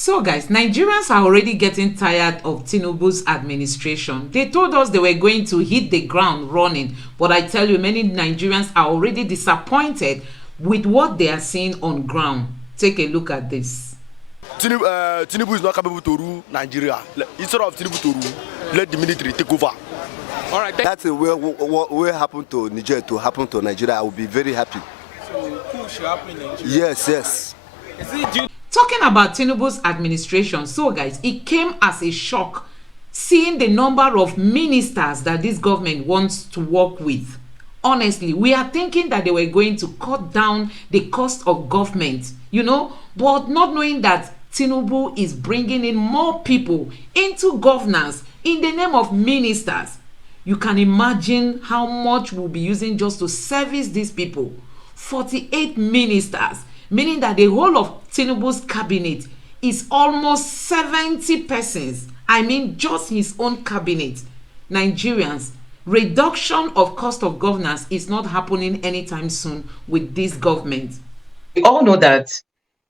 So, guys, Nigerians are already getting tired of Tinubu's administration. They told us they were going to hit the ground running, but I tell you, many Nigerians are already disappointed with what they are seeing on ground. Take a look at this. Tinubu is not capable to rule Nigeria. Instead of Tinubu to rule, let the military take over. All right. That's what will happen to Niger to happen to Nigeria. I will be very happy. So, coup should happen in Nigeria? Yes. Is it due? Talking about Tinubu's administration, so guys, it came as a shock seeing the number of ministers that this government wants to work with. Honestly, we are thinking that they were going to cut down the cost of government, but not knowing that Tinubu is bringing in more people into governance in the name of ministers. You can imagine how much we'll be using just to service these people. 48 ministers, meaning that the whole of Tinubu's cabinet is almost 70 persons. I mean, just his own cabinet. Nigerians, reduction of cost of governance is not happening anytime soon with this government. We all know that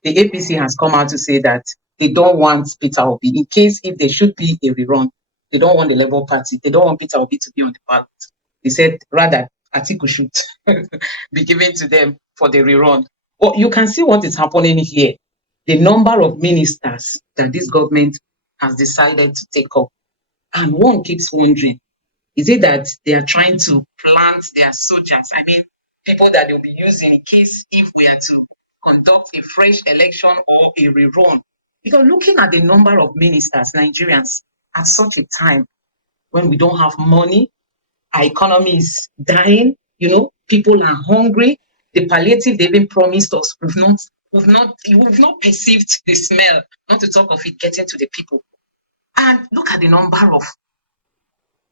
the APC has come out to say that they don't want Peter Obi. In case if there should be a rerun, they don't want the Labour Party. They don't want Peter Obi to be on the ballot. They said rather Atiku should be given to them for the rerun. Well, you can see what is happening here. The number of ministers that this government has decided to take up. And one keeps wondering, is it that they are trying to plant their soldiers? I mean, people that they'll be using in case if we are to conduct a fresh election or a rerun. Because looking at the number of ministers, Nigerians, at such a time when we don't have money, our economy is dying, people are hungry. The palliative they've been promised us, we've not perceived the smell, not to talk of it getting to the people. And look at the number of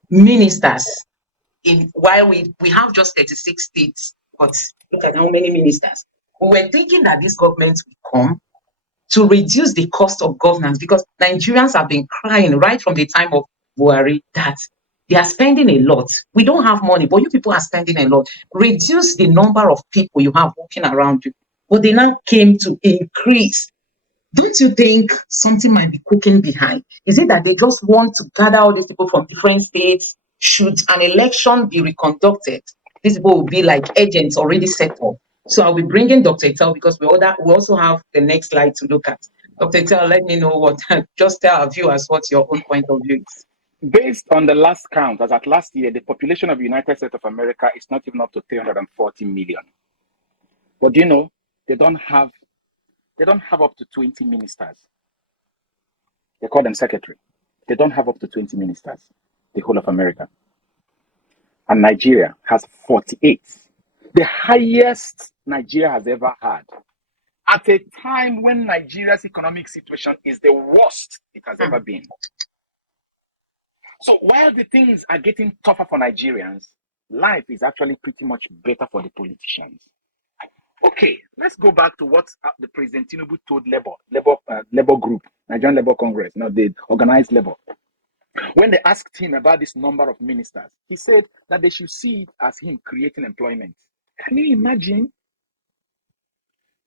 ministers while we have just 36 states, but look at how many ministers. We were thinking that this government will come to reduce the cost of governance because Nigerians have been crying right from the time of Buhari that they are spending a lot. We don't have money, but you people are spending a lot. Reduce the number of people you have walking around you. But they now came to increase. Don't you think something might be cooking behind? Is it that they just want to gather all these people from different states? Should an election be reconducted, these people will be like agents already set up. So I'll be bringing Dr. Etel because we also have the next slide to look at. Dr. Etel, let me know just tell our viewers what your own point of view is. Based on the last count, as at last year, the population of the United States of America is not even up to 340 million. But they don't have up to 20 ministers. They call them secretary. They don't have up to 20 ministers, the whole of America. And Nigeria has 48. The highest Nigeria has ever had. At a time when Nigeria's economic situation is the worst it has ever been. So while the things are getting tougher for Nigerians, life is actually pretty much better for the politicians. Okay, let's go back to what the President Tinubu told Labour Group, Nigerian Labour Congress, the organized Labour. When they asked him about this number of ministers, he said that they should see it as him creating employment. Can you imagine?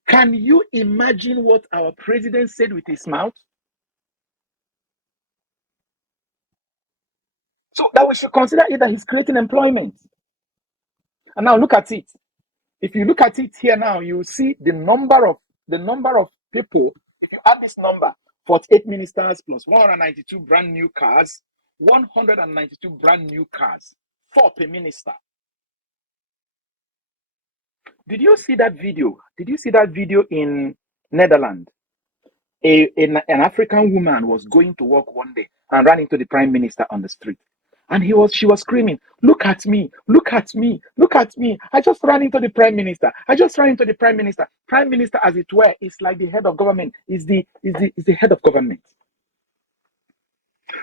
Can you imagine what our president said with his mouth? So that we should consider it that he's creating employment. And now look at it. If you look at it here now, you see the number of people. If you add this number, 48 ministers plus 192 brand new cars, 192 brand new cars, 4 per minister. Did you see that video? Did you see that video in Netherlands? An African woman was going to work one day and ran into the prime minister on the street. And she was screaming, "Look at me, look at me, look at me. I just ran into the prime minister. I just ran into the prime minister." Prime minister, as it were, is like the head of government, is the head of government.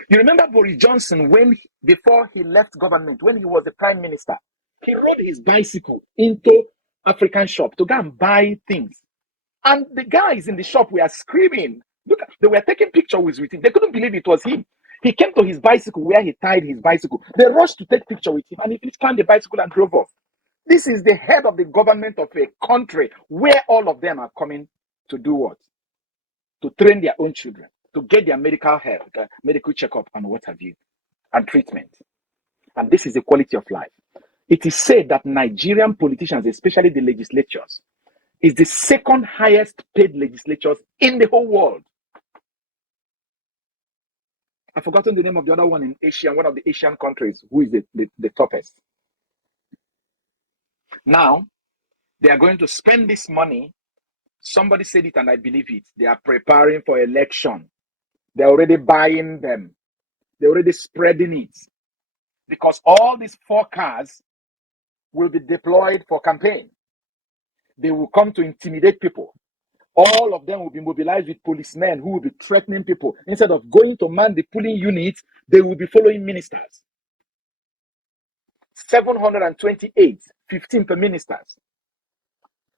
You remember Boris Johnson before he left government, when he was the prime minister, he rode his bicycle into African shop to go and buy things. And the guys in the shop were screaming. Look, they were taking pictures with him. They couldn't believe it was him. He came to his bicycle where he tied his bicycle. They rushed to take picture with him and he climbed the bicycle and drove off. This is the head of the government of a country where all of them are coming to do what? to train their own children, to get their medical health, medical checkup, and what have you, and treatment. And this is the quality of life. It is said that Nigerian politicians, especially the legislatures, is the second highest paid legislatures in the whole world. I've forgotten the name of the other one in Asia, one of the Asian countries, who is the toppest. Now, they are going to spend this money. Somebody said it and I believe it. They are preparing for election. They're already buying them. They're already spreading it. Because all these 4 cars will be deployed for campaign. They will come to intimidate people. All of them will be mobilized with policemen who will be threatening people. Instead of going to man the polling units, they will be following ministers. 728, 15 per ministers.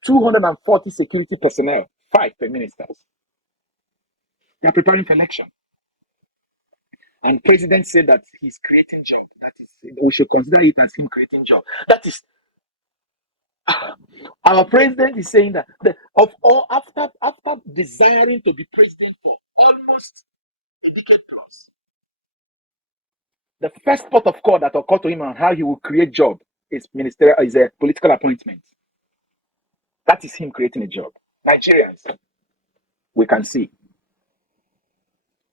240 security personnel, 5 per ministers. They are preparing for election. And president said that he's creating job. That is, we should consider it as him creating job. That is, our president is saying that of all after desiring to be president for almost a decade plus, the first port of call that occurred to him on how he will create job is a political appointment. That is him creating a job. Nigerians, we can see.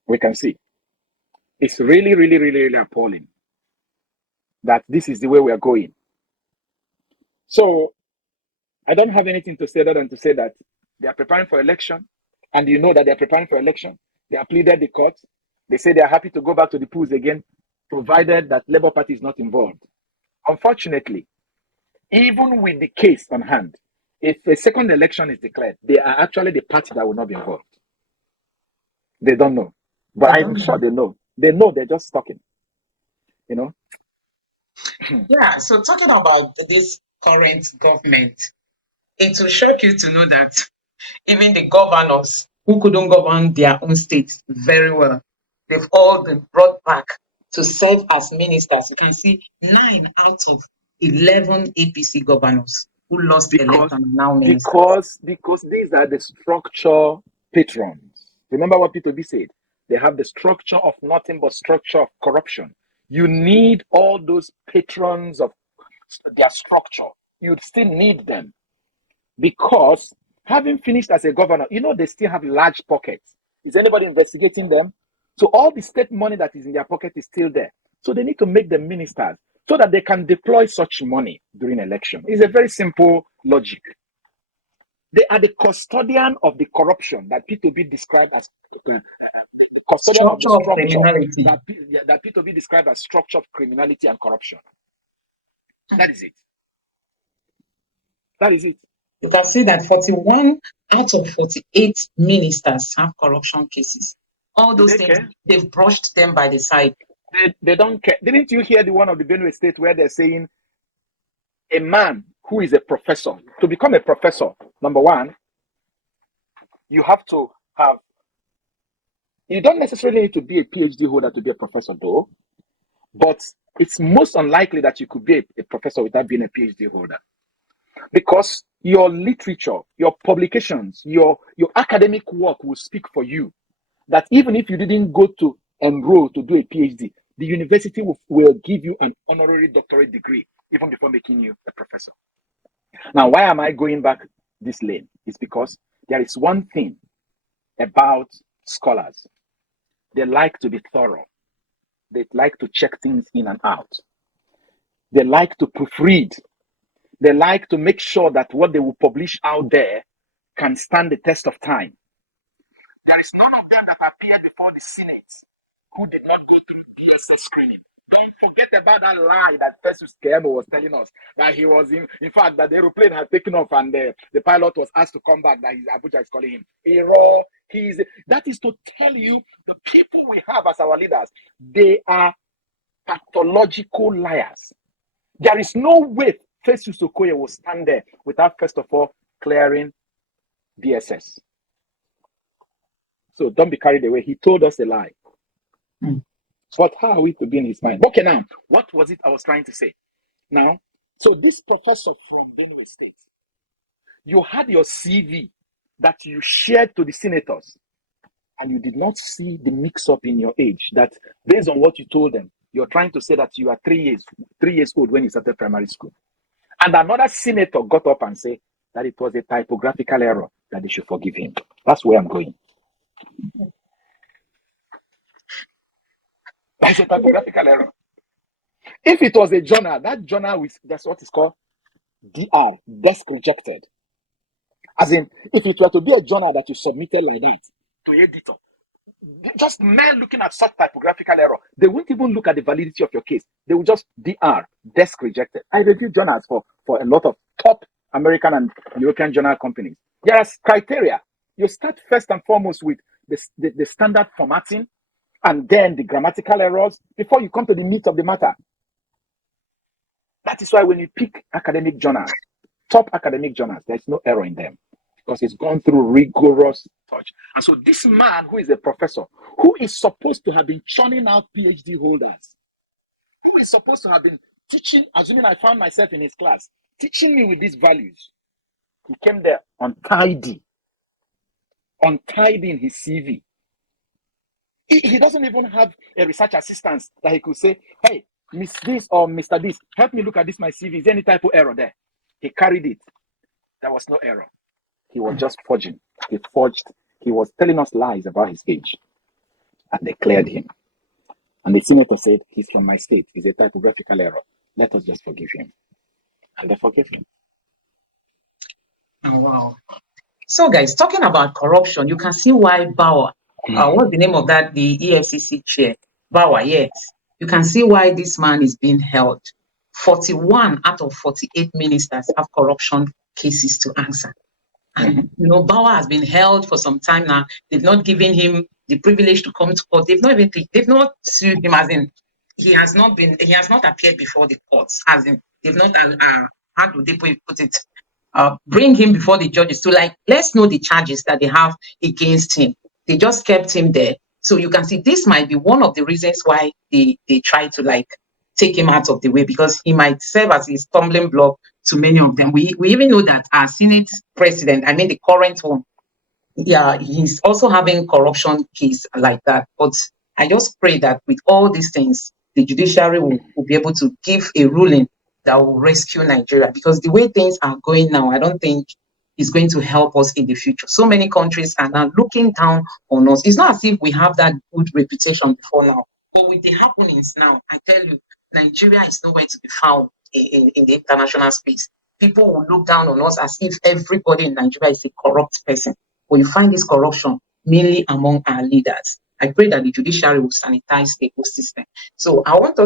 We can see. It's really, really, really, really appalling that this is the way we are going. So I don't have anything to say other than to say that they are preparing for election, and you know that they are preparing for election. They have pleaded the court. They say they are happy to go back to the polls again, provided that Labour Party is not involved. Unfortunately, even with the case on hand, if a second election is declared, they are actually the party that will not be involved. They don't know. But I'm sure they know. They know, they're just talking. You know? Yeah, so talking about this current government, it will shock you to know that even the governors who couldn't govern their own states very well, they've all been brought back to serve as ministers. You can see 9 out of 11 APC governors who lost election now ministers. Because these are the structure patrons. Remember what Peter Obi said? They have the structure of nothing but structure of corruption. You need all those patrons of their structure. You still need them. Because having finished as a governor, you know they still have large pockets. Is anybody investigating them? So all the state money that is in their pocket is still there. So they need to make them ministers so that they can deploy such money during election. It's a very simple logic. They are the custodian of the corruption that Peter Obi described as custodian of the structure that Peter Obi described as structure of criminality and corruption. That is it. That is it. You can see that 41 out of 48 ministers have corruption cases. All those things, they've brushed them by the side. They don't care. Didn't you hear the one of the Benue State where they're saying a man who is a professor, to become a professor, number one, you have to have, you don't necessarily need to be a PhD holder to be a professor though, but it's most unlikely that you could be a professor without being a PhD holder. Because your literature, your publications, your academic work will speak for you. That even if you didn't go to enroll to do a PhD, the university will give you an honorary doctorate degree even before making you a professor. Now, why am I going back this lane? It's because there is one thing about scholars. They like to be thorough. They like to check things in and out. They like to proofread. They like to make sure that what they will publish out there can stand the test of time. There is none of them that appeared before the Senate who did not go through DSS screening. Don't forget about that lie that Festus Keyamo was telling us, that he was in fact, that the aeroplane had taken off and the pilot was asked to come back, that Abuja is calling him. That is to tell you the people we have as our leaders, they are pathological liars. There is no way Festus Okoye will stand there without first of all clearing DSS. So don't be carried away. He told us a lie. But how are we to be in his mind? Okay, now, what was it I was trying to say? Now, so this professor from Benue State, you had your CV that you shared to the senators. and you did not see the mix-up in your age, that based on what you told them, you're trying to say that you are 3 years old when you started primary school. And another senator got up and said that it was a typographical error, that they should forgive him. That's where I'm going. That's a typographical error. If it was a journal, that journal, that's what is called DR, desk rejected. As in, if it were to be a journal that you submitted like that to editor, just men looking at such typographical error, they won't even look at the validity of your case. They will just DR, desk rejected. I review journals for a lot of top American and European journal companies. There are criteria. You start first and foremost with the standard formatting, and then the grammatical errors before you come to the meat of the matter. That is why when you pick academic journals, top academic journals, there's no error in them because it's gone through rigorous touch. And so this man who is a professor, who is supposed to have been churning out PhD holders, who is supposed to have been teaching, assuming I found myself in his class, teaching me with these values, he came there untidy in his CV. He doesn't even have a research assistant that he could say, hey, Miss this or Mr. This, help me look at this, my CV. Is there any type of error there? He carried it. There was no error. He was just forging. He forged. He was telling us lies about his age. And they cleared him. And the senator said, he's from my state. It's a typographical error. Let us just forgive him. And they forgave him. Oh, wow. So, guys, talking about corruption, you can see why Bola, what's the name of that? The EFCC chair, Bola, yes. You can see why this man is being held. 41 out of 48 ministers have corruption cases to answer. And, Bola has been held for some time now. They've not given him the privilege to come to court. They've not sued him, as in, he has not appeared before the courts, as in, they've not, how do they put it? Bring him before the judges to let's know the charges that they have against him. They just kept him there. So you can see this might be one of the reasons why they try to take him out of the way, because he might serve as a stumbling block to many of them. We even know that our Senate president, I mean the current one, yeah, he's also having corruption case like that. But I just pray that with all these things, the judiciary will be able to give a ruling that will rescue Nigeria, because the way things are going now, I don't think is going to help us in the future. So many countries are now looking down on us. It's not as if we have that good reputation before now. But with the happenings now, I tell you, Nigeria is nowhere to be found in the international space. People will look down on us as if everybody in Nigeria is a corrupt person. But you find this corruption mainly among our leaders. I pray that the judiciary will sanitize the ecosystem. So I want us